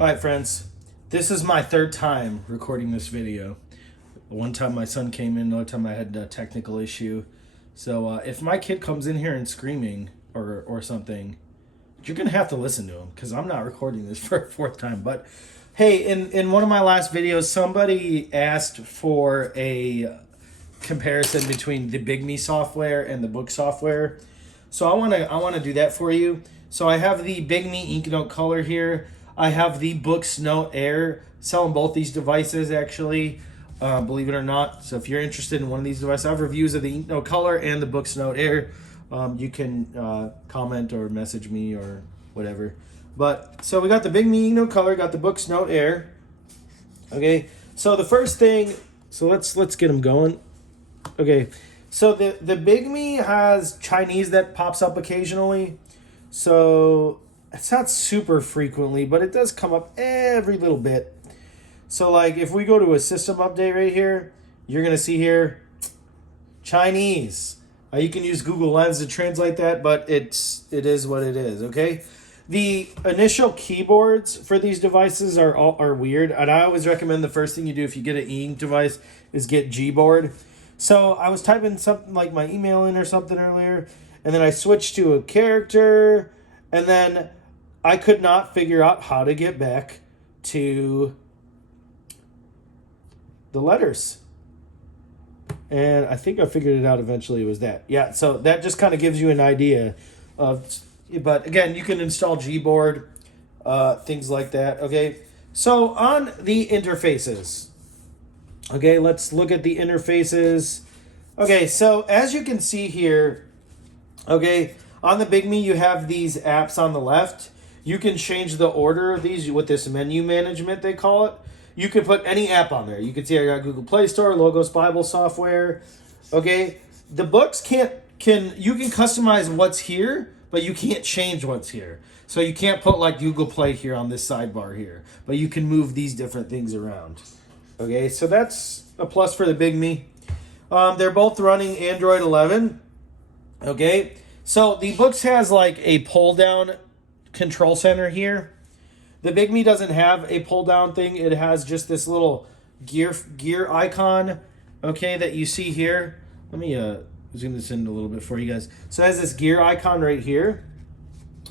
Alright friends, this is my third time recording this video. One time my son came in, another time I had a technical issue. So if my kid comes in here and screaming or something, you're going to have to listen to him because I'm not recording this for a fourth time. But hey, in one of my last videos, somebody asked for a comparison between the Bigme software and the Boox software. So I want to do that for you. So I have the Bigme Ink Note Color here. I have the Boox Note Air. Selling both these devices actually, believe it or not. So if you're interested in one of these devices, I have reviews of the Ink Note Color and the Boox Note Air. You can comment or message me or whatever. But so we got the Bigme Ink Note Color, got the Boox Note Air. Okay, so the first thing, so let's get them going. Okay, so the Bigme has Chinese that pops up occasionally. So it's not super frequently, but it does come up every little bit. So like if we go to a system update right here, you're going to see here Chinese. You can use Google Lens to translate that, but it is what it is, okay? The initial keyboards for these devices are weird, and I always recommend the first thing you do if you get an e-ink device is get Gboard. So I was typing something like my email in or something earlier, and then I switched to a character, and then I could not figure out how to get back to the letters. And I think I figured it out eventually. It was that. Yeah, so that just kind of gives you an idea of, but again, you can install Gboard, things like that, okay? So on the interfaces, okay, let's look at the interfaces. Okay, so as you can see here, okay, on the Bigme, you have these apps on the left. You can change the order of these with this menu management, they call it. You can put any app on there. You can see I got Google Play Store, Logos Bible software. Okay, the Boox you can customize what's here, but you can't change what's here. So you can't put like Google Play here on this sidebar here, but you can move these different things around. Okay, so that's a plus for the Bigme. They're both running Android 11. Okay, so the Boox has like a pull down control center here. The Bigme doesn't have a pull down thing. It has just this little gear icon, okay, that you see here. Let me zoom this in a little bit for you guys. So it has this gear icon right here.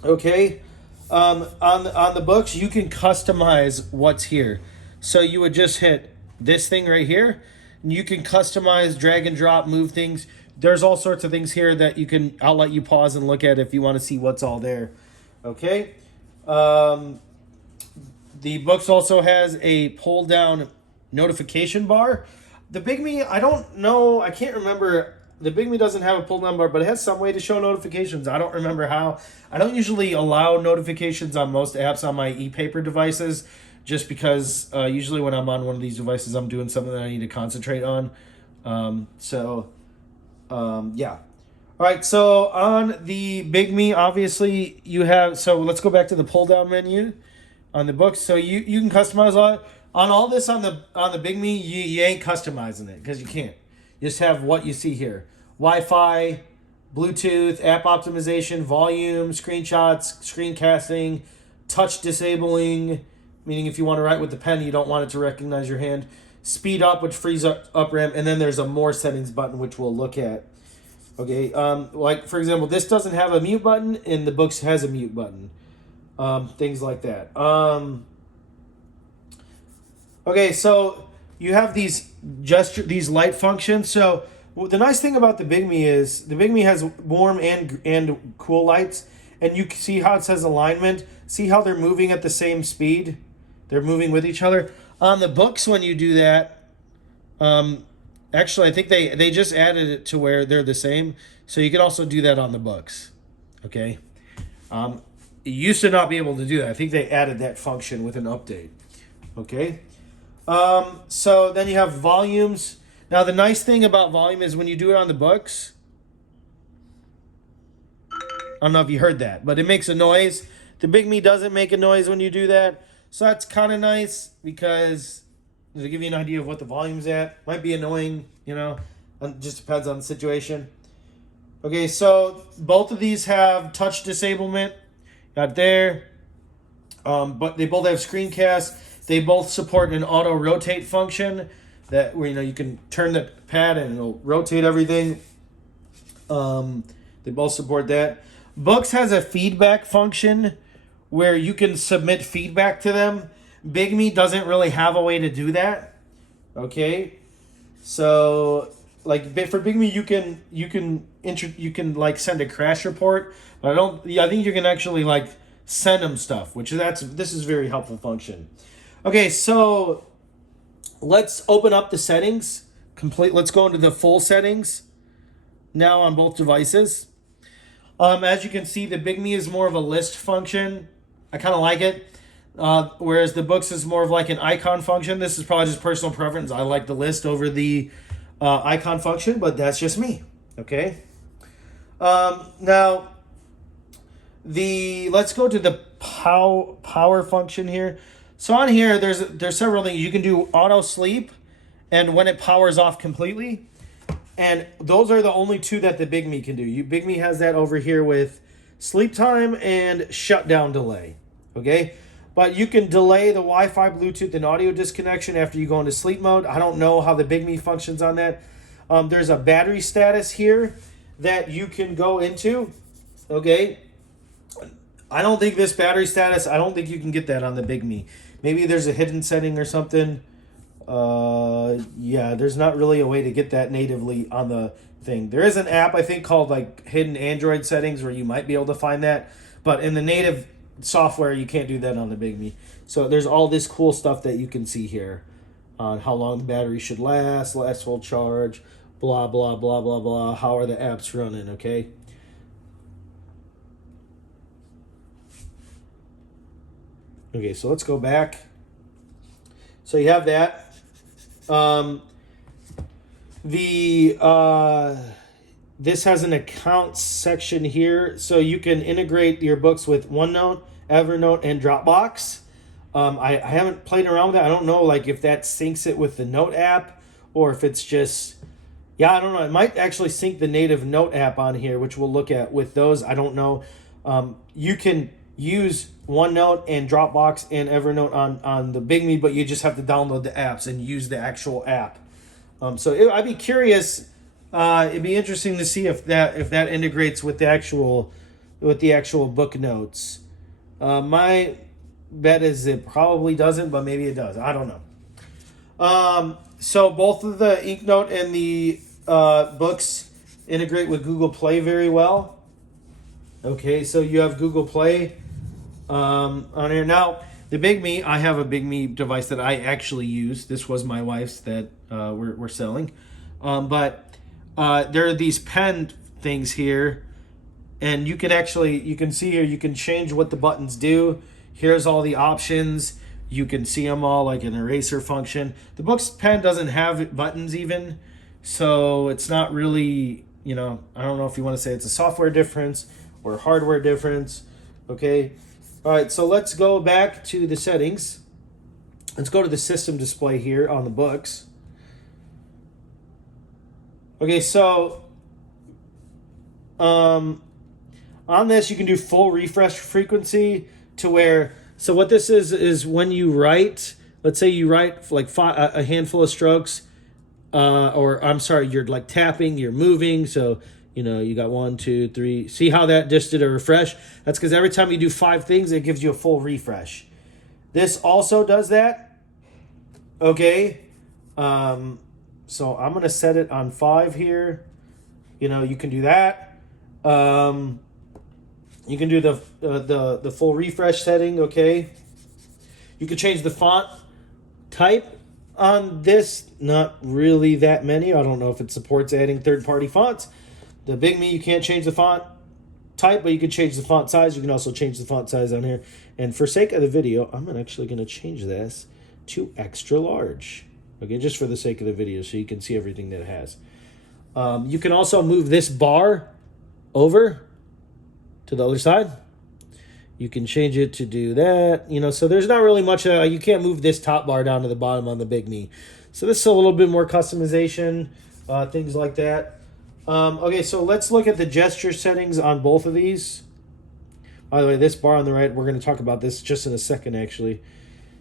Okay, on the Boox, you can customize what's here. So you would just hit this thing right here, and you can customize, drag and drop, move things. There's all sorts of things here that you can. I'll let you pause and look at if you want to see what's all there. Okay. The Boox also has a pull down notification bar. The Bigme, I don't know, I can't remember. The Bigme doesn't have a pull down bar, but it has some way to show notifications. I don't remember how. I don't usually allow notifications on most apps on my e-paper devices, just because usually when I'm on one of these devices, I'm doing something that I need to concentrate on. Yeah. All right, so on the Bigme, obviously you have, so let's go back to the pull down menu on the Boox. So you can customize a lot. On all this on the Bigme, you ain't customizing it because you can't. You just have what you see here. Wi-Fi, Bluetooth, app optimization, volume, screenshots, screencasting, touch disabling, meaning if you want to write with the pen, you don't want it to recognize your hand. Speed up, which frees up RAM, and then there's a more settings button, which we'll look at. Okay, like for example, this doesn't have a mute button, and the Boox has a mute button. Things like that. Okay, so you have these light functions. So the nice thing about the Bigme is the Bigme has warm and cool lights, and you can see how it says alignment. See how they're moving at the same speed? They're moving with each other. On the Boox, when you do that, actually, I think they just added it to where they're the same. So you can also do that on the Boox. Okay. You used to not be able to do that. I think they added that function with an update. Okay. So then you have volumes. Now the nice thing about volume is when you do it on the Boox, I don't know if you heard that, but it makes a noise. The Bigme doesn't make a noise when you do that. So that's kind of nice because to give you an idea of what the volume's at. Might be annoying, you know. It just depends on the situation. Okay, so both of these have touch disablement. Got there. But they both have screencasts. They both support an auto rotate function that where you can turn the pad and it'll rotate everything. They both support that. Boox has a feedback function where you can submit feedback to them. Bigme doesn't really have a way to do that. Okay, so like for Bigme, you can like send a crash report, but I think you can actually like send them stuff, this is a very helpful function. Okay, so let's open up the settings. Let's go into the full settings now on both devices. As you can see, the Bigme is more of a list function. I kind of like it. Whereas the Boox is more of like an icon function. This is probably just personal preference. I like the list over the icon function, but that's just me. Okay. Now, let's go to the power function here. So on here, there's several things. You can do auto sleep, and when it powers off completely. And those are the only two that the Bigme can do. Bigme has that over here with sleep time and shutdown delay. Okay? But you can delay the Wi-Fi, Bluetooth, and audio disconnection after you go into sleep mode. I don't know how the Bigme functions on that. There's a battery status here that you can go into. Okay? I don't think this battery status, I don't think you can get that on the Bigme. Maybe there's a hidden setting or something. Yeah, there's not really a way to get that natively on the thing. There is an app, I think, called like hidden Android settings where you might be able to find that. But in the native software, you can't do that on the Bigme. So there's all this cool stuff that you can see here on how long the battery should last full charge, blah, blah, blah, blah, blah. How are the apps running, okay? Okay, so let's go back. So you have that. This has an accounts section here, so you can integrate your books with OneNote, Evernote, and Dropbox. I haven't played around with that. I don't know like if that syncs it with the Note app or if it's just, yeah, I don't know. It might actually sync the native Note app on here, which we'll look at with those. I don't know. You can use OneNote and Dropbox and Evernote on the Bigme, but you just have to download the apps and use the actual app. I'd be curious. It'd be interesting to see if that integrates with the actual book notes. My bet is it probably doesn't, but maybe it does. I don't know. So both of the InkNote and the books integrate with Google Play very well. Okay, so you have Google Play on here. Now, the Bigme, I have a Bigme device that I actually use. This was my wife's that we're selling. But there are these pen things here. And you can see here, you can change what the buttons do. Here's all the options. You can see them all like an eraser function. The Boox pen doesn't have buttons even. So it's not really, I don't know if you want to say it's a software difference or hardware difference. Okay. All right. So let's go back to the settings. Let's go to the system display here on the Boox. Okay. So, on this, you can do full refresh frequency to where, so what this is when you write, let's say you write like a handful of strokes, you're like tapping, you're moving. So, you got 1, 2, 3. See how that just did a refresh? That's because every time you do 5 things, it gives you a full refresh. This also does that. Okay. So I'm going to set it on 5 here. You can do that. You can do the full refresh setting, okay? You can change the font type on this. Not really that many. I don't know if it supports adding third-party fonts. The Bigme, you can't change the font type, but you can change the font size. You can also change the font size on here. And for sake of the video, I'm actually going to change this to extra large. Okay, just for the sake of the video so you can see everything that it has. You can also move this bar over to the other side. You can change it to do that, so there's not really much, you can't move this top bar down to the bottom on the Bigme. So this is a little bit more customization, things like that. Okay, so let's look at the gesture settings on both of these. By the way, this bar on the right, we're going to talk about this just in a second, actually.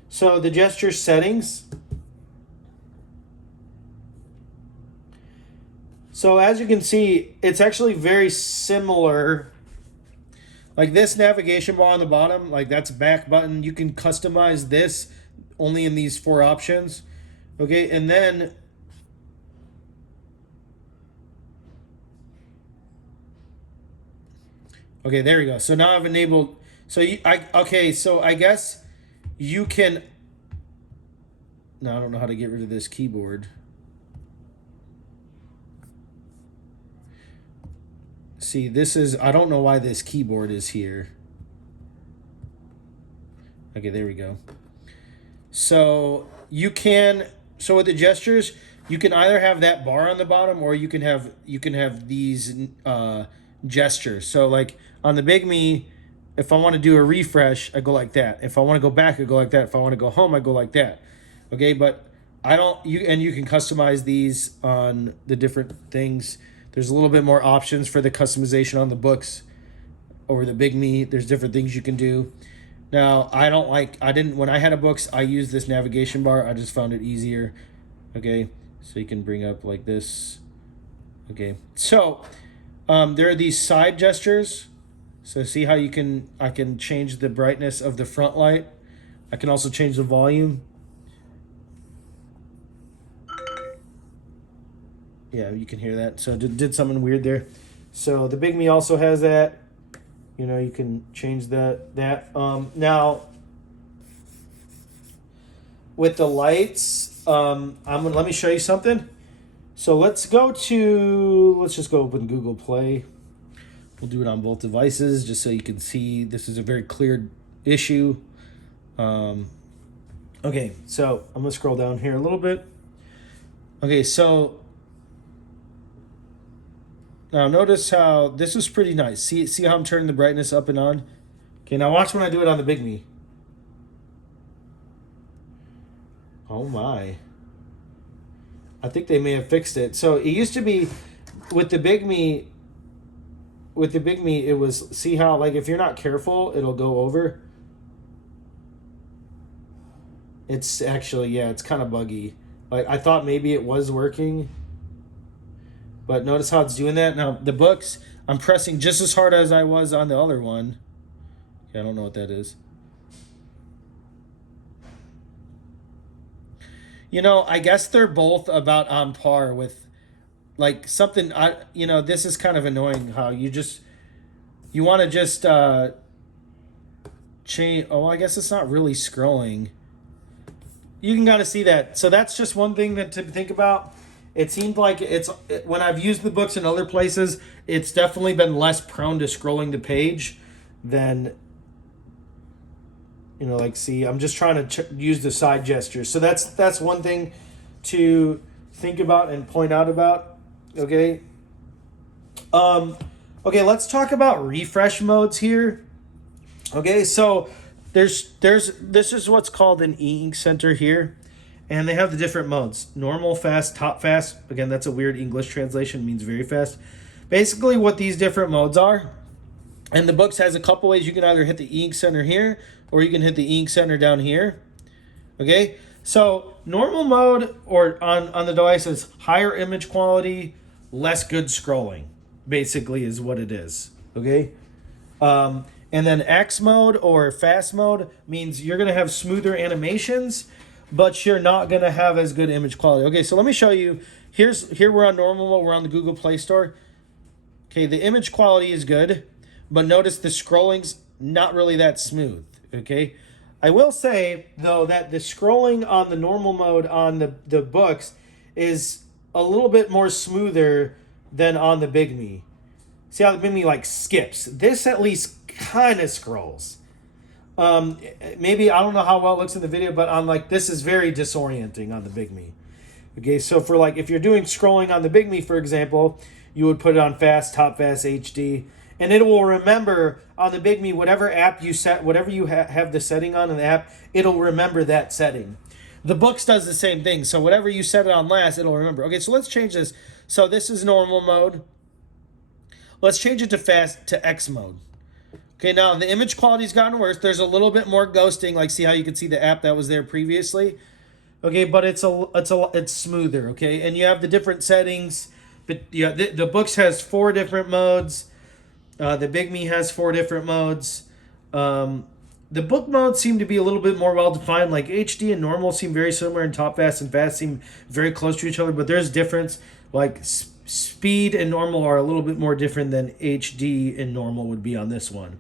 So the gesture settings. So as you can see, it's actually very similar. Like this navigation bar on the bottom, like that's back button. You can customize this only in these 4 options. Okay, and then okay, there we go. So now I've enabled. So so I guess you can. Now I don't know how to get rid of this keyboard. See, this is, I don't know why this keyboard is here. Okay, there we go. So you can, so with the gestures, you can either have that bar on the bottom, or you can have these gestures. So like on the Bigme, if I want to do a refresh, I go like that. If I want to go back, I go like that. If I want to go home, I go like that. Okay, but you can customize these on the different things. There's a little bit more options for the customization on the books over the Bigme. There's different things you can do. Now, when I had a books, I used this navigation bar. I just found it easier. Okay, so you can bring up like this. Okay, so there are these side gestures. So see how I can change the brightness of the front light. I can also change the volume. Yeah, you can hear that. So it did something weird there. So the Bigme also has that. You know, you can change that. Now, with the lights, let me show you something. So let's just go open Google Play. We'll do it on both devices just so you can see this is a very clear issue. Okay, so I'm gonna scroll down here a little bit. Okay, so now notice how this is pretty nice. See how I'm turning the brightness up and on? Okay, now watch when I do it on the Bigme. Oh my. I think they may have fixed it. So it used to be with the Bigme, it was, see how, like, if you're not careful, it'll go over. It's actually, yeah, it's kind of buggy. Like, I thought maybe it was working, but notice how it's doing that. Now, the books, I'm pressing just as hard as I was on the other one. Okay, I don't know what that is. You know, I guess they're both about on par with, like, something, this is kind of annoying how you want to just change. Oh, I guess it's not really scrolling. You can kind of see that. So that's just one thing to think about. It seemed like when I've used the books in other places, it's definitely been less prone to scrolling the page than, like, see, I'm just trying to use the side gestures. So that's one thing to think about and point out about. Okay. Okay, let's talk about refresh modes here. Okay, so this is what's called an e-ink center here, and they have the different modes: normal, fast, top fast. Again, that's a weird English translation, means very fast. Basically, what these different modes are, and the books has a couple ways. You can either hit the e-ink center here, or you can hit the e-ink center down here. Okay, so normal mode, or on the device, is higher image quality, less good scrolling. Basically, is what it is. Okay. And then X mode or fast mode means you're going to have smoother animations, but you're not going to have as good image quality. Okay, so let me show you. Here we're on normal mode. We're on the Google Play Store. Okay, the image quality is good, but notice the scrolling's not really that smooth. Okay, I will say, though, that the scrolling on the normal mode on the books is a little bit more smoother than on the Bigme. See how the Bigme, like, skips. This at least kind of scrolls. Maybe, I don't know how well it looks in the video, but on, like, this is very disorienting on the Bigme. Okay, so for, like, if you're doing scrolling on the Bigme, for example, you would put it on fast, top fast, HD, and it will remember on the Bigme whatever app you set, whatever you have the setting on in the app, it'll remember that setting. The books does the same thing, so whatever you set it on last, it'll remember. Okay, so let's change this. So this is normal mode. Let's change it to fast, to X mode. Okay, now the image quality's gotten worse. There's a little bit more ghosting. Like, see how you can see the app that was there previously? Okay, but it's smoother. Okay, and you have the different settings. But yeah, the Boox has 4 different modes. The Bigme has 4 different modes. The book modes seem to be a little bit more well defined. Like HD and normal seem very similar, and top fast and fast seem very close to each other. But there's difference. Like speed and normal are a little bit more different than HD and normal would be on this one.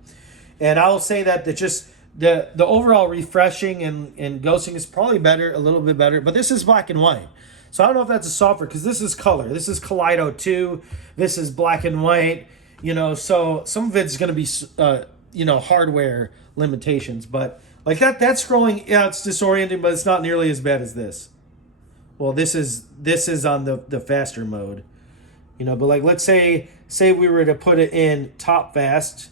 And I'll say that the overall refreshing and ghosting is probably better, a little bit better. But this is black and white. So I don't know if that's a software, because this is color. This is Kaleido 2. This is black and white. You know, so some of it's going to be, hardware limitations. But like that scrolling, yeah, it's disorienting, but it's not nearly as bad as this. Well, this is on the faster mode. You know, but like let's say we were to put it in top fast,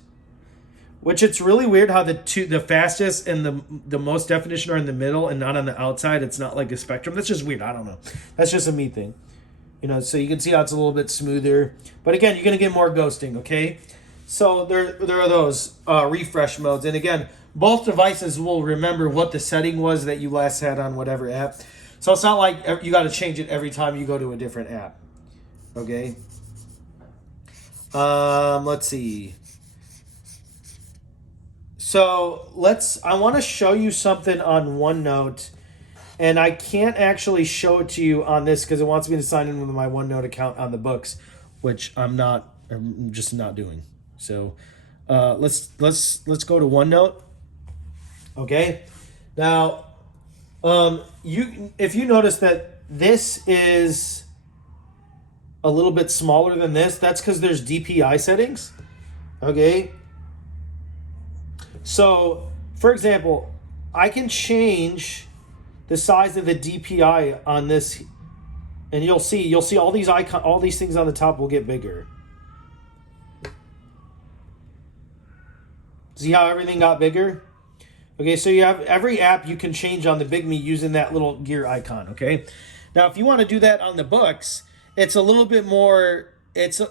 which it's really weird how the fastest and the most definition are in the middle and not on the outside. It's not like a spectrum. That's just weird. I don't know. That's just a me thing. You know, so you can see how it's a little bit smoother. But again, you're going to get more ghosting, okay? So there are those refresh modes. And again, both devices will remember what the setting was that you last had on whatever app. So it's not like you got to change it every time you go to a different app. Okay? Let's see. So I want to show you something on OneNote, and I can't actually show it to you on this because it wants me to sign in with my OneNote account on the Boox, which I'm just not doing. So let's go to OneNote. Okay, now if you notice that this is a little bit smaller than this, that's because there's DPI settings. Okay. So, for example, I can change the size of the DPI on this, and you'll see all these things on the top will get bigger. See how everything got bigger? Okay, so you have every app you can change on the Bigme using that little gear icon, okay? Now, if you want to do that on the Boox, it's a little bit more,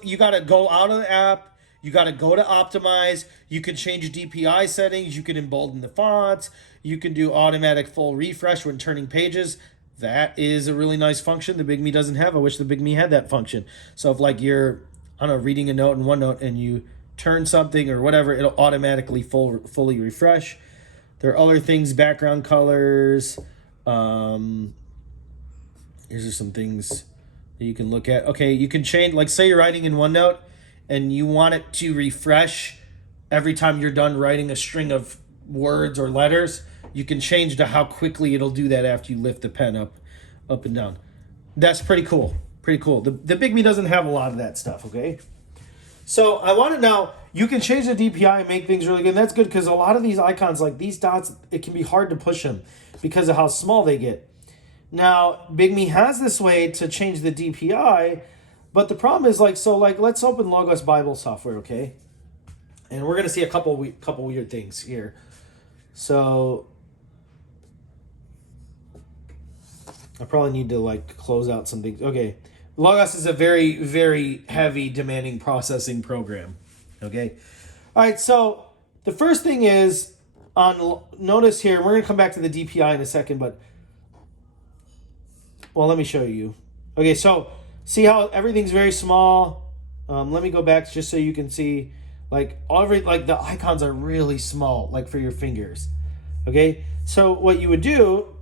you got to go out of the app. You got to go to optimize. You can change DPI settings. You can embolden the fonts. You can do automatic full refresh when turning pages. That is a really nice function the Bigme doesn't have. I wish the Bigme had that function. So if like you're, I don't know, reading a note in OneNote and you turn something or whatever, it'll automatically fully refresh. There are other things, background colors. Here's just some things that you can look at. Okay, you can change, like say you're writing in OneNote, and you want it to refresh every time you're done writing a string of words or letters, you can change to how quickly it'll do that after you lift the pen up and down. That's pretty cool. Pretty cool. The Bigme doesn't have a lot of that stuff, okay? So I want to now, you can change the DPI and make things really good. And that's good because a lot of these icons, like these dots, it can be hard to push them because of how small they get. Now, Bigme has this way to change the DPI, but the problem is let's open Logos Bible software, okay? And we're going to see a couple weird things here. So I probably need to close out some things. Okay. Logos is a very, very heavy demanding processing program. Okay. All right. So the first thing is notice here, we're going to come back to the DPI in a second, but let me show you. Okay. So see how everything's very small. Let me go back just so you can see the icons are really small, for your fingers. Okay. So what you would do,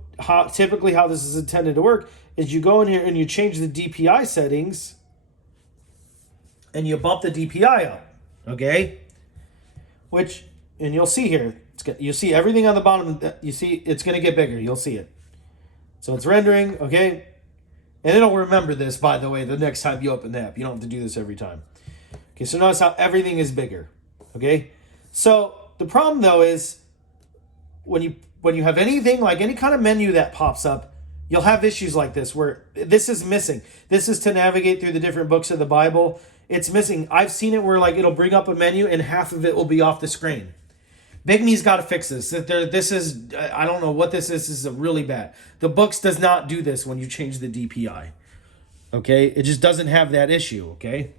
typically how this is intended to work, is you go in here and you change the DPI settings and you bump the DPI up. Okay. And you'll see here, you see everything on the bottom. You see it's going to get bigger. You'll see it. So it's rendering. Okay. And it'll remember this, by the way, the next time you open the app. You don't have to do this every time. Okay, so notice how everything is bigger. Okay? So the problem, though, is when you have anything, any kind of menu that pops up, you'll have issues like this where this is missing. This is to navigate through the different books of the Bible. It's missing. I've seen it where it'll bring up a menu and half of it will be off the screen. Bigme's got to fix this. I don't know what this is. This is really bad. The Boox does not do this when you change the DPI. Okay? It just doesn't have that issue, okay?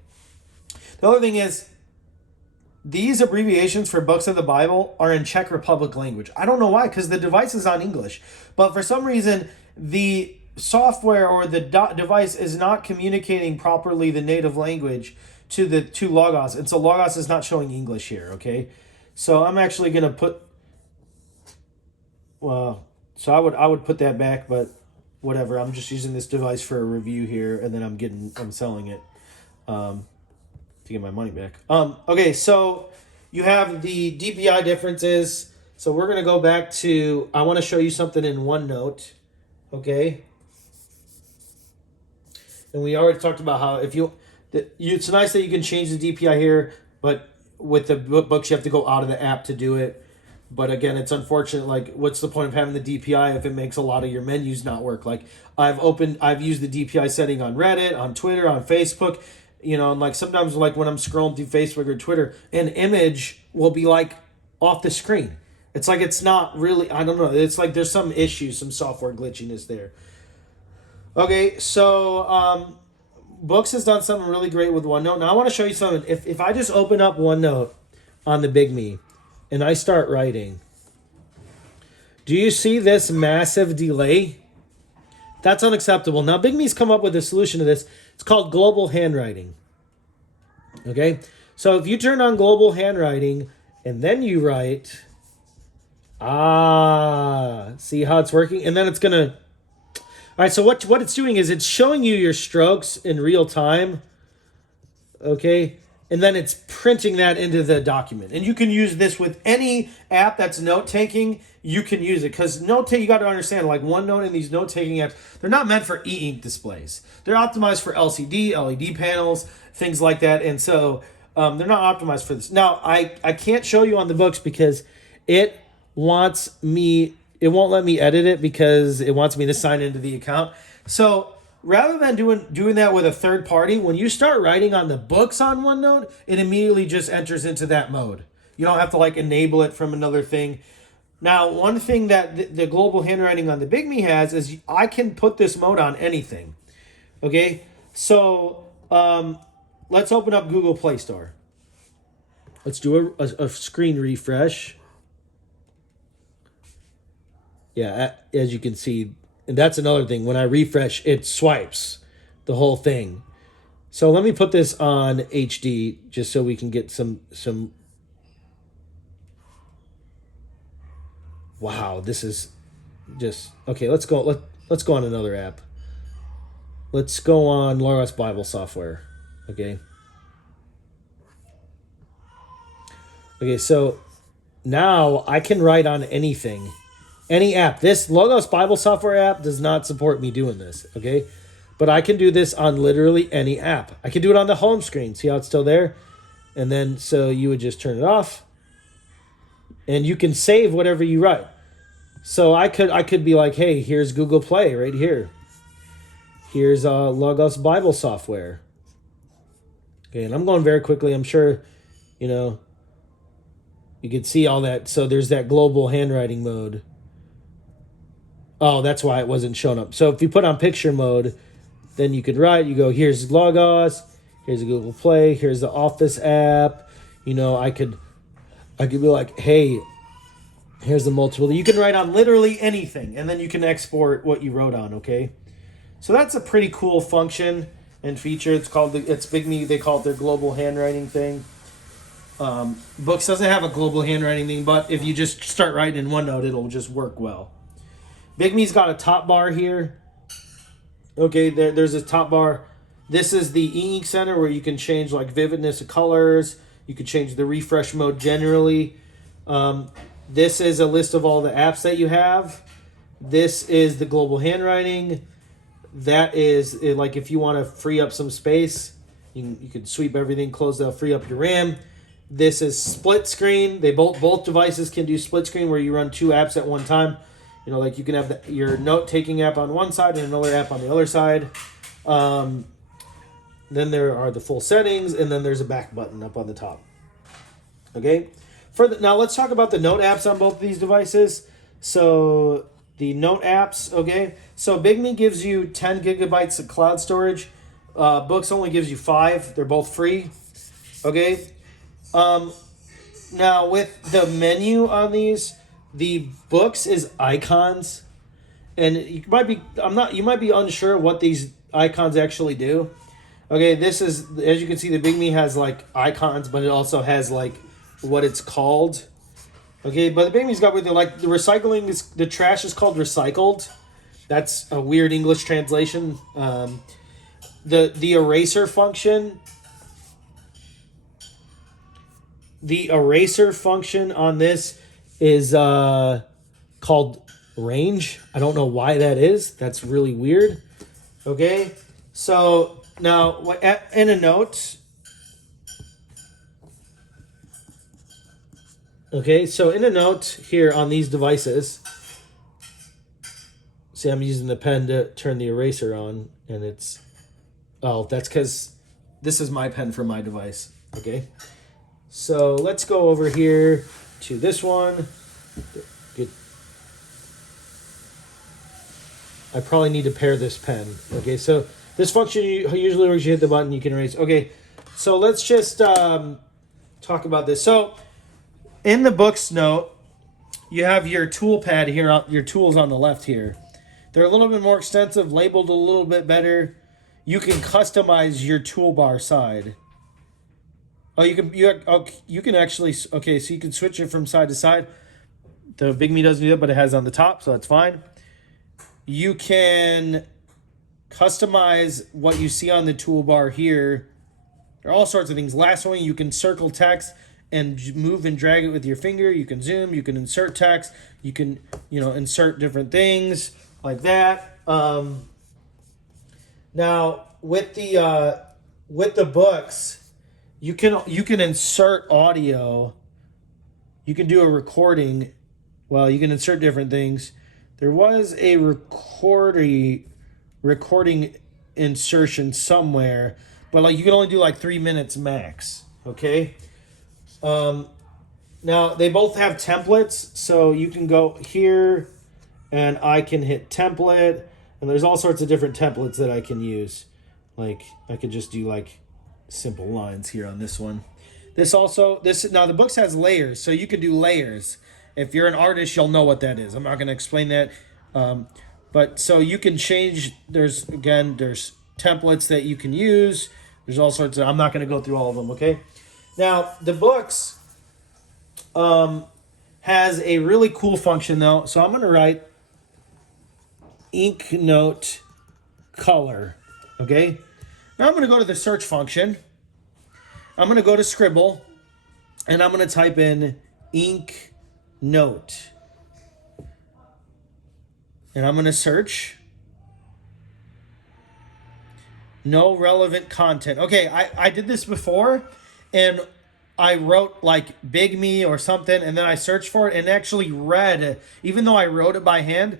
The other thing is, these abbreviations for books of the Bible are in Czech Republic language. I don't know why, because the device is on English. But for some reason, the software or the device is not communicating properly the native language to Logos. And so Logos is not showing English here, okay? So I'm actually going to put... Well, so I would put that back, but whatever. I'm just using this device for a review here, and then I'm selling it. To get my money back. Okay, so you have the DPI differences. So we're going to go back to, I want to show you something in OneNote. Okay. And we already talked about how it's nice that you can change the DPI here, but with the books, you have to go out of the app to do it. But again, it's unfortunate. Like, what's the point of having the DPI if it makes a lot of your menus not work? Like, I've used the DPI setting on Reddit, on Twitter, on Facebook. You know, and like sometimes like when I'm scrolling through Facebook or Twitter, an image will be like off the screen. It's like it's not really, I don't know. It's like there's some issues, some software glitchiness there. Okay, so Boox has done something really great with OneNote. Now I want to show you something. If I just open up OneNote on the Bigme and I start writing, do you see this massive delay? That's unacceptable. Now Bigme's come up with a solution to this. It's called global handwriting. Okay? So if you turn on global handwriting and then you write, see how it's working? And then it's going to... All right, so what it's doing is it's showing you your strokes in real time. Okay? And then it's printing that into the document. And you can use this with any app that's note-taking. You can use it. Because you got to understand, like OneNote and these note-taking apps, they're not meant for e-ink displays. They're optimized for LCD, LED panels, things like that. And so they're not optimized for this. Now, I can't show you on the Boox because it won't let me edit it because it wants me to sign into the account. So rather than doing that with a third party, when you start writing on the Boox on OneNote, it immediately just enters into that mode. You don't have to like enable it from another thing. Now, one thing that the global handwriting on the Bigme has is I can put this mode on anything. Okay, so let's open up Google Play Store. Let's do a screen refresh. Yeah, as you can see, and that's another thing. When I refresh, it swipes the whole thing. So let me put this on HD just so we can get some. Wow, this is just okay. Let's go. Let's go on another app. Let's go on Logos Bible software. Okay. Okay, so now I can write on anything. Any app. This Logos Bible software app does not support me doing this, okay? But I can do this on literally any app. I can do it on the home screen. See how it's still there? And then, so you would just turn it off. And you can save whatever you write. So I could be like, hey, here's Google Play right here. Here's Logos Bible software. Okay, and I'm going very quickly. I'm sure, you can see all that. So there's that global handwriting mode. Oh, that's why it wasn't showing up. So if you put on picture mode, then you could write. You go, here's Logos, here's a Google Play, here's the Office app. I could be like, hey, here's the multiple. You can write on literally anything, and then you can export what you wrote on, okay? So that's a pretty cool function and feature. It's Bigme. They call it their global handwriting thing. Boox doesn't have a global handwriting thing, but if you just start writing in OneNote, it'll just work well. Bigme's got a top bar here. Okay, there's a top bar. This is the e-ink center where you can change like vividness of colors. You can change the refresh mode generally. This is a list of all the apps that you have. This is the global handwriting. That is like if you want to free up some space, you could sweep everything, close that, free up your RAM. This is split screen. They both devices can do split screen where you run two apps at one time. Like you can have your note-taking app on one side and another app on the other side. Then there are the full settings, and then there's a back button up on the top. Okay? Now let's talk about the note apps on both of these devices. So the note apps, okay? So Bigme gives you 10 gigabytes of cloud storage. Boox only gives you 5. They're both free. Okay? Now with the menu on these, the books is icons, and you might be you might be unsure what these icons actually do. Okay, this is, as you can see, the Bigme has like icons, but it also has like what it's called. Okay, but the Bigme's got with the, like, the recycling is, the trash is called recycled. That's a weird English translation. The eraser function. The eraser function on this is called range. I don't know why that is. That's really weird. Okay, so now in a note. Okay, so in a note here on these devices, see, I'm using the pen to turn the eraser on, and it's, oh, that's because this is my pen for my device. Okay, so let's go over here to this one. Good. I probably need to pair this pen. Okay, so this function usually works. You hit the button, you can erase. Okay, so let's just talk about this. So in the books note, you have your tool pad here, your tools on the left here. They're a little bit more extensive, labeled a little bit better. You can customize your toolbar side. Oh, you can actually, okay, so you can switch it from side to side. The Bigme doesn't do that, but it has on the top, so that's fine. You can customize what you see on the toolbar here. There are all sorts of things. Last one, you can circle text and move and drag it with your finger. You can zoom, you can insert text, you can, insert different things like that. Now with the books, you can insert audio. You can do a recording. Well, you can insert different things. There was a recording insertion somewhere, but like you can only do like 3 minutes max. Okay. Now they both have templates, so you can go here and I can hit template, and there's all sorts of different templates that I can use. Like I could just do like simple lines here on this one. Now the books has layers, so you can do layers. If you're an artist, you'll know what that is. I'm not going to explain that. But so you can change, there's templates that you can use. There's all sorts of, I'm not going to go through all of them, okay? Now, the books has a really cool function, though. So I'm going to write ink note color, okay? Now I'm going to go to the search function. I'm going to go to Scribble, and I'm going to type in ink note. And I'm going to search. No relevant content. Okay, I did this before, and I wrote like Bigme or something, and then I searched for it and actually read, even though I wrote it by hand,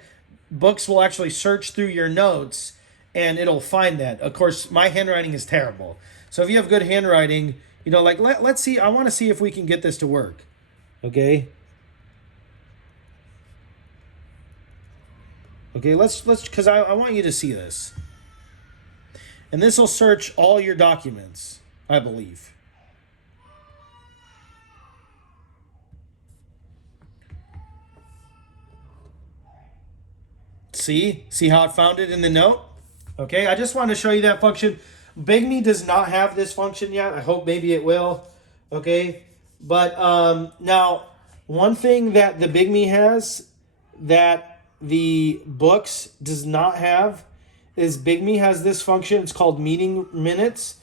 books will actually search through your notes and it'll find that. Of course, my handwriting is terrible. So if you have good handwriting, like let's see, I want to see if we can get this to work. Okay? Okay, let's because I want you to see this. And this will search all your documents, I believe. See how it found it in the note? Okay, I just wanted to show you that function. Bigme does not have this function yet. I hope maybe it will. Okay, but now one thing that the Bigme has that the books does not have is Bigme has this function. It's called meeting minutes.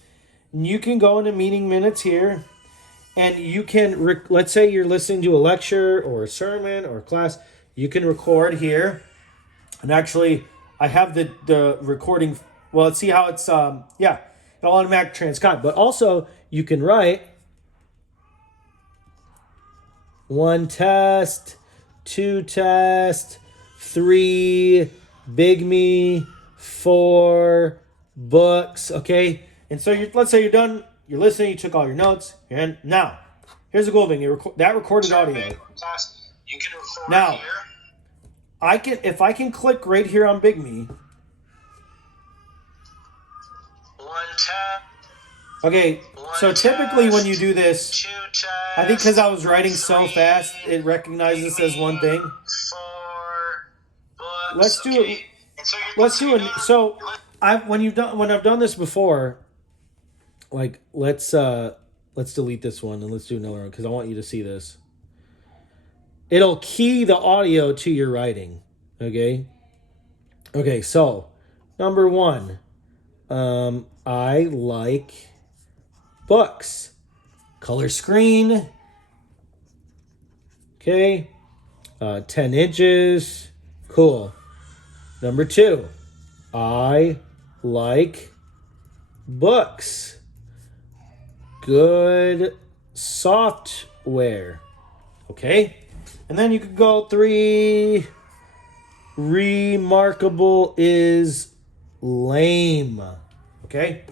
And you can go into meeting minutes here, and you can, let's say you're listening to a lecture or a sermon or a class, you can record here. And actually, I have the recording. Well, let's see how it's, it'll automatic transcribe. But also, you can write 1 test, 2 test, 3 Bigme, 4 books, okay? And so let's say you're done, you're listening, you took all your notes, and now, here's the cool thing, that recorded audio. You can record now, here. If I can click right here on Bigme. 1 test. Okay, so typically when you do this, 2 test. I think because I was writing so fast, it recognized this as one thing. 4 books. Let's do okay. it. And so Let's do it. So when I've done this before, like let's delete this one and let's do another one because I want you to see this. It'll key the audio to your writing. Okay. Okay. So number 1, I like books. Color screen. Okay. 10 inches. Cool. Number 2, I like books. Good software. Okay. And then you could go 3, remarkable is lame. Okay.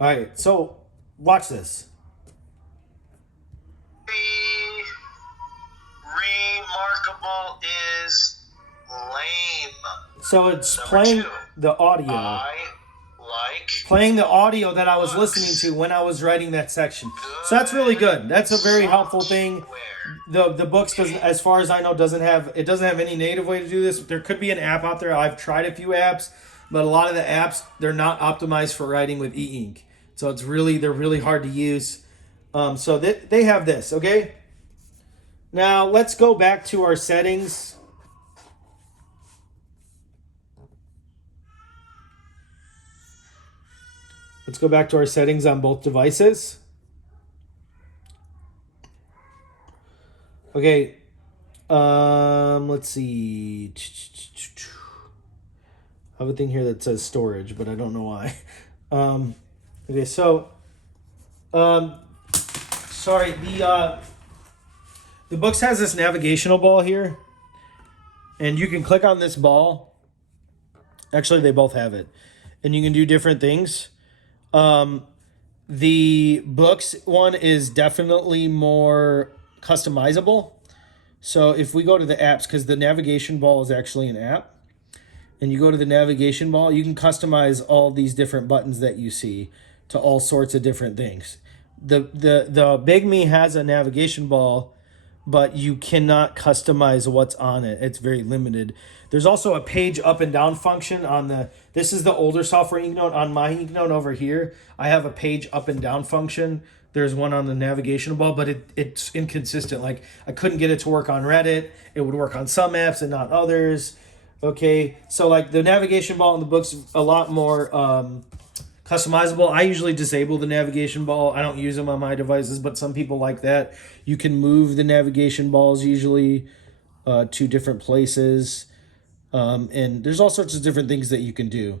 All right. So watch this. Remarkable is lame. So it's Number playing 2, the audio. I like Playing the audio that I was listening to when I was writing that section. So that's really good. That's a very helpful thing. The books doesn't, as far as I know, doesn't have any native way to do this. There could be an app out there. I've tried a few apps, but a lot of the apps, they're not optimized for writing with e-ink. So they're really hard to use. So they have this, okay? Now let's go back to our settings. Let's go back to our settings on both devices. Okay. Let's see. I have a thing here that says storage, but I don't know why. Okay, so sorry, the Boox has this navigational ball here, and you can click on this ball. Actually, they both have it, and you can do different things. The Boox one is definitely more customizable. So if we go to the apps, because the navigation ball is actually an app, and you go to the navigation ball, you can customize all these different buttons that you see to all sorts of different things. The Bigme has a navigation ball, but you cannot customize what's on it. It's very limited. There's also a page up and down function on this is the older software InkNote. On my InkNote over here, I have a page up and down function. There's one on the navigation ball, but it's inconsistent. Like, I couldn't get it to work on Reddit. It would work on some apps and not others. Okay, so like the navigation ball in the Boox is a lot more customizable. I usually disable the navigation ball. I don't use them on my devices, but some people like that. You can move the navigation balls usually to different places. And there's all sorts of different things that you can do.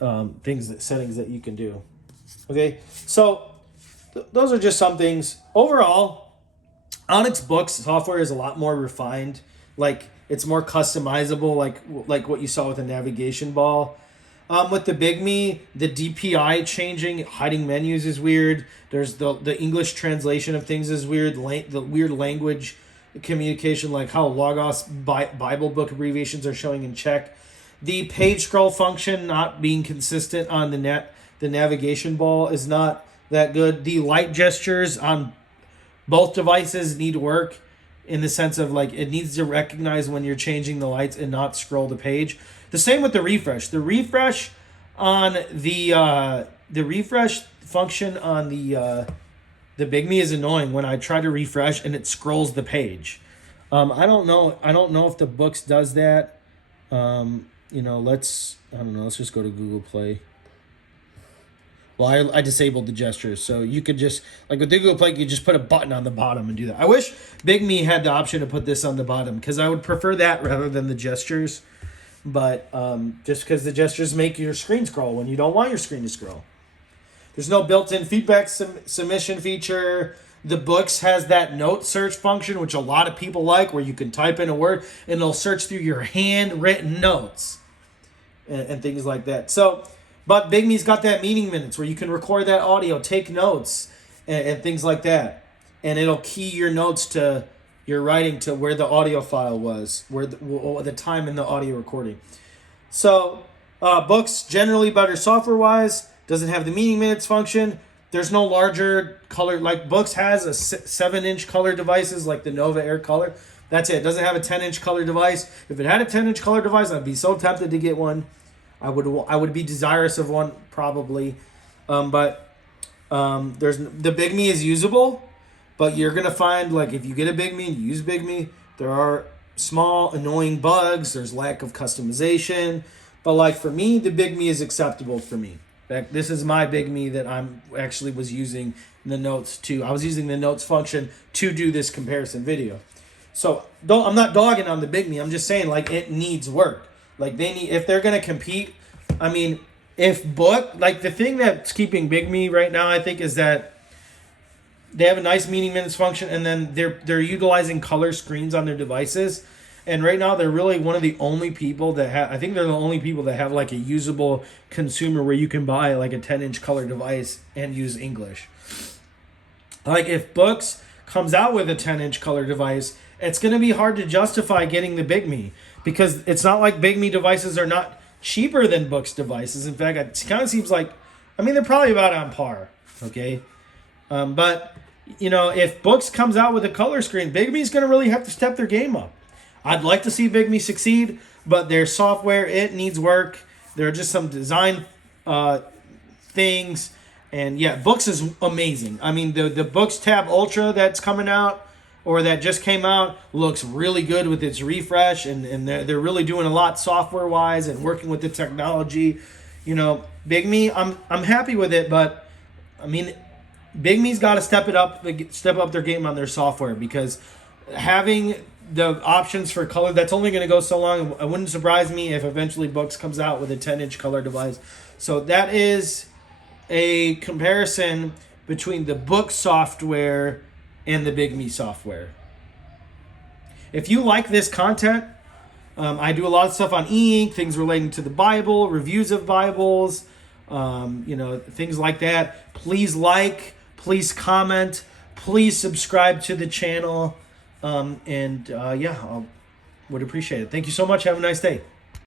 Settings that you can do. Okay, so those are just some things. Overall, Onyx Boox software is a lot more refined. Like, it's more customizable, like what you saw with the navigation ball. With the Bigme, the DPI changing, hiding menus is weird. There's the English translation of things is weird. The weird language communication, like how Logos Bible book abbreviations are showing in Czech. The page scroll function not being consistent on the navigation ball is not that good. The light gestures on both devices need work in the sense of, like, it needs to recognize when you're changing the lights and not scroll the page. The same with the refresh. The refresh on the refresh function on the Bigme is annoying when I try to refresh and it scrolls the page. I don't know if the Boox does that. Let's just go to Google Play. Well, I disabled the gestures, so you could just, like with the Google Play, you could just put a button on the bottom and do that. I wish Bigme had the option to put this on the bottom, because I would prefer that rather than the gestures. But just because the gestures make your screen scroll when you don't want your screen to scroll. There's no built-in feedback submission feature. The Boox has that note search function, which a lot of people like, where you can type in a word and it'll search through your handwritten notes and things like that. So, but Bigme's got that meeting minutes where you can record that audio, take notes, and things like that. And it'll key your notes to your writing to where the audio file was, where the time in the audio recording. So, Boox generally better software-wise. Doesn't have the meeting minutes function. there's no larger color. Like Boox has a 7-inch color devices like the Nova Air Color. That's it. It doesn't have a 10-inch color device. If it had a 10-inch color device, I'd be so tempted to get one. I would be desirous of one probably. But there's the Bigme is usable, but you're gonna find like if you get a Bigme, you use Bigme, there are small annoying bugs. There's lack of customization, but like for me, the Bigme is acceptable for me. This is my Bigme that I'm actually was using in the notes too. I was using the notes function to do this comparison video. So I'm not dogging on the Bigme. I'm just saying like it needs work. Like they need if they're gonna compete. I mean, if like the thing that's keeping Bigme right now, I think, is that they have a nice meeting minutes function, and then they're utilizing color screens on their devices. And right now, they're really one of the only people that have. I think they're the only people that have like a usable consumer where you can buy like a 10-inch color device and use English. Like if Boox comes out with a 10-inch color device, it's going to be hard to justify getting the Bigme because it's not like Bigme devices are not cheaper than Boox devices. In fact, it kind of seems like, I mean, they're probably about on par. Okay, but you know, if Boox comes out with a color screen, Bigme's going to really have to step their game up. I'd like to see Bigme succeed, but their software, it needs work. There are just some design things. And yeah, Boox is amazing. I mean, the Boox Tab Ultra that's coming out, or that just came out, looks really good with its refresh. And they're really doing a lot software-wise and working with the technology. You know, Bigme, I'm happy with it, but I mean, Bigme's got to step up their game on their software, because having the options for color, that's only going to go so long. It wouldn't surprise me if eventually Boox comes out with a 10-inch color device. So that is a comparison between the Boox software and the Bigme software. If you like this content, I do a lot of stuff on e-ink, things relating to the Bible, reviews of Bibles, you know, things like that. Please like, please comment, please subscribe to the channel. Yeah, I would appreciate it. Thank you so much. Have a nice day.